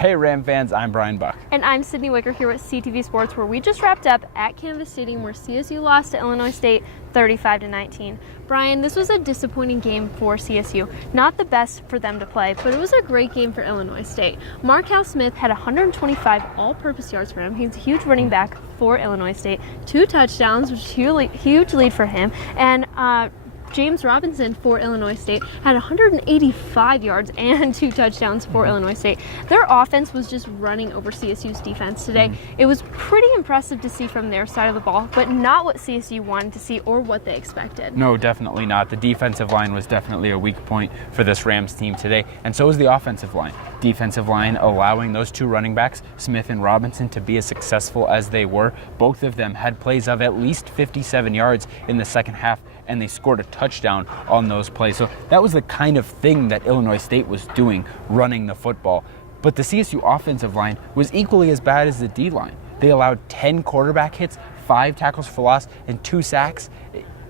Hey Ram fans, I'm Brian Buck. And I'm Sydney Wicker here with CTV Sports, where we just wrapped up at Canvas Stadium where CSU lost to Illinois State 35-19. Brian, this was a disappointing game for CSU. Not the best for them to play, but it was a great game for Illinois State. Markel Smith had 125 all-purpose yards for him. He's a huge running back for Illinois State. 2 touchdowns, which is a huge lead for him. And James Robinson for Illinois State had 185 yards and 2 touchdowns for Illinois State. Their offense was just running over CSU's defense today. It was pretty impressive to see from their side of the ball, but not what CSU wanted to see or what they expected. No, definitely not. The defensive line was definitely a weak point for this Rams team today, and so was the offensive line. Defensive line allowing those 2 running backs, Smith and Robinson, to be as successful as they were. Both of them had plays of at least 57 yards in the second half, and they scored a touchdown on those plays. So that was the kind of thing that Illinois State was doing, running the football. But the CSU offensive line was equally as bad as the D-line. They allowed 10 quarterback hits, 5 tackles for loss, and 2 sacks.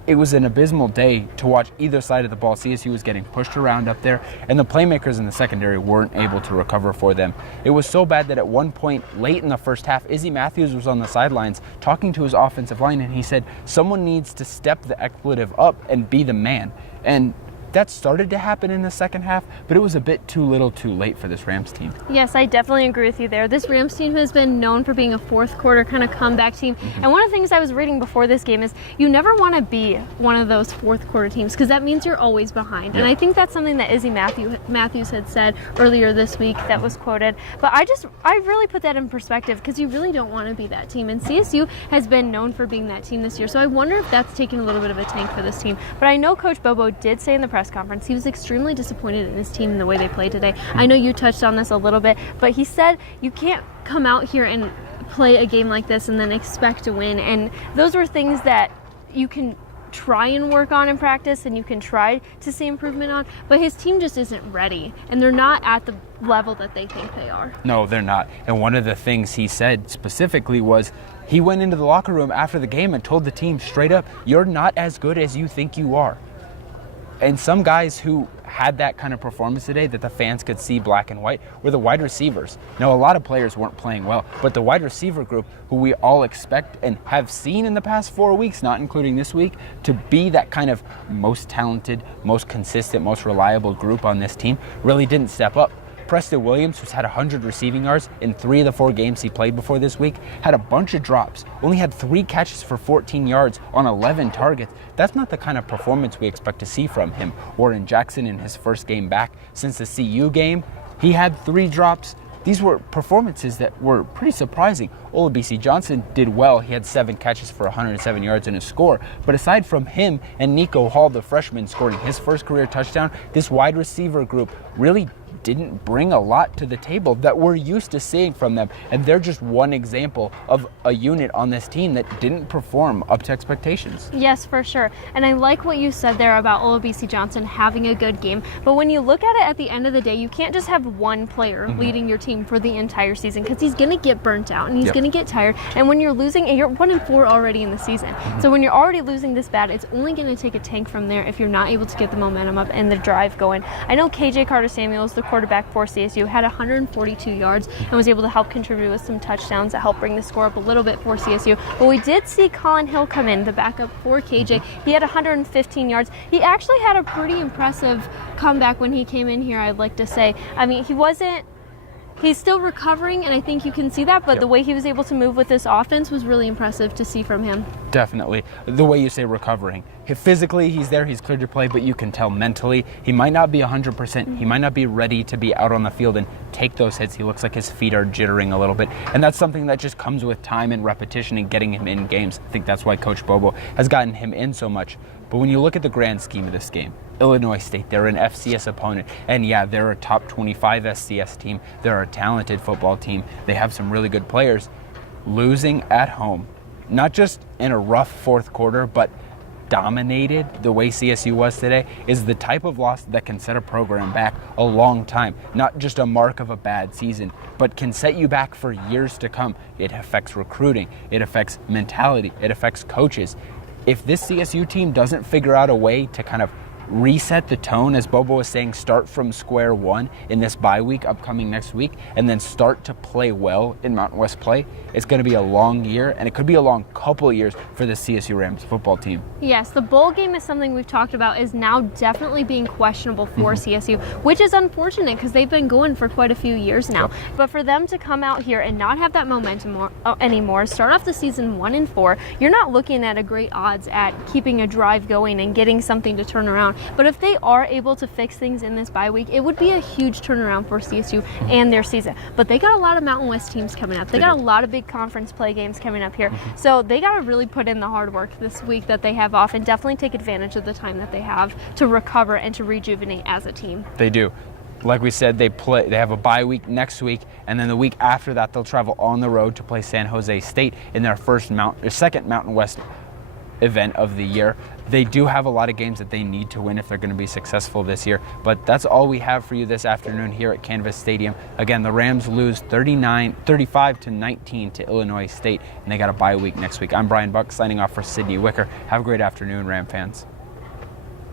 It was an abysmal day to watch either side of the ball. CSU was getting pushed around up there, and the playmakers in the secondary weren't able to recover for them. It was so bad that at one point late in the first half, Izzy Matthews was on the sidelines talking to his offensive line, and he said, someone needs to step the expletive up and be the man. And that started to happen in the second half, but it was a bit too little too late for this Rams team. Yes, I definitely agree with you there. This Rams team has been known for being a fourth quarter kind of comeback team. And one of the things I was reading before this game is you never want to be one of those fourth quarter teams because that means you're always behind. And I think that's something that Izzy Matthews had said earlier this week that was quoted. But I really put that in perspective because you really don't want to be that team. And CSU has been known for being that team this year. So I wonder if that's taking a little bit of a tank for this team. But I know Coach Bobo did say in the press conference he was extremely disappointed in his team and the way they played today. I know you touched on this a little bit, but he said you can't come out here and play a game like this and then expect to win. And those are things that you can try and work on in practice and you can try to see improvement on, but his team just isn't ready and they're not at the level that they think they are. No, they're not. And one of the things he said specifically was he went into the locker room after the game and told the team straight up, you're not as good as you think you are. And some guys who had that kind of performance today that the fans could see black and white were the wide receivers. Now, a lot of players weren't playing well, but the wide receiver group, who we all expect and have seen in the past 4 weeks, not including this week, to be that kind of most talented, most consistent, most reliable group on this team, really didn't step up. Preston Williams, who's had 100 receiving yards in 3 of the 4 games he played before this week, had a bunch of drops, only had 3 catches for 14 yards on 11 targets. That's not the kind of performance we expect to see from him. Warren Jackson, in his first game back since the CU game, he had 3 drops. These were performances that were pretty surprising. Olabisi Johnson did well. He had 7 catches for 107 yards and a score. But aside from him and Nico Hall, the freshman, scoring his first career touchdown, this wide receiver group really didn't bring a lot to the table that we're used to seeing from them. And they're just one example of a unit on this team that didn't perform up to expectations. Yes, for sure. And I like what you said there about Olabisi Johnson having a good game. But when you look at it at the end of the day, you can't just have one player leading your team for the entire season because he's going to get burnt out and he's going to get tired. And when you're losing, and you're 1-4 already in the season. So when you're already losing this bad, it's only going to take a tank from there if you're not able to get the momentum up and the drive going. I know KJ Carter-Samuels, the quarterback for CSU, had 142 yards and was able to help contribute with some touchdowns that helped bring the score up a little bit for CSU. But we did see Colin Hill come in, the backup for KJ. He had 115 yards. He actually had a pretty impressive comeback when he came in here, I'd like to say. I mean, he's still recovering, and I think you can see that, but the way he was able to move with this offense was really impressive to see from him. Definitely. The way you say recovering. Physically, he's there, he's cleared to play, but you can tell mentally he might not be 100%. He might not be ready to be out on the field and take those hits. He looks like his feet are jittering a little bit, and that's something that just comes with time and repetition and getting him in games. I think that's why Coach Bobo has gotten him in so much. But when you look at the grand scheme of this game, Illinois State, they're an FCS opponent, and yeah, they're a top 25 SCS team. They're a talented football team. They have some really good players. Losing at home, not just in a rough fourth quarter, but dominated the way CSU was today, is the type of loss that can set a program back a long time. Not just a mark of a bad season, but can set you back for years to come. It affects recruiting. It affects mentality. It affects coaches. If this CSU team doesn't figure out a way to kind of reset the tone, as Bobo was saying, start from square one in this bye week upcoming next week, and then start to play well in Mountain West play, it's going to be a long year, and it could be a long couple of years for the CSU Rams football team. Yes, the bowl game is something we've talked about is now definitely being questionable for CSU, which is unfortunate because they've been going for quite a few years now. But for them to come out here and not have that momentum anymore, start off the season 1-4, you're not looking at a great odds at keeping a drive going and getting something to turn around. But if they are able to fix things in this bye week, it would be a huge turnaround for CSU and their season. But they got a lot of Mountain West teams coming up. They got a lot of big conference play games coming up here. So they got to really put in the hard work this week that they have off and definitely take advantage of the time that they have to recover and to rejuvenate as a team. They do. Like we said, they have a bye week next week, and then the week after that they'll travel on the road to play San Jose State in their second Mountain West event of the year. They do have a lot of games that they need to win if they're going to be successful this year, but that's all we have for you this afternoon here at Canvas Stadium. Again, the Rams lose 35-19 to Illinois State, and they got a bye week next week. I'm Bryan Buck signing off for Sydney Wicker. Have a great afternoon, Ram fans.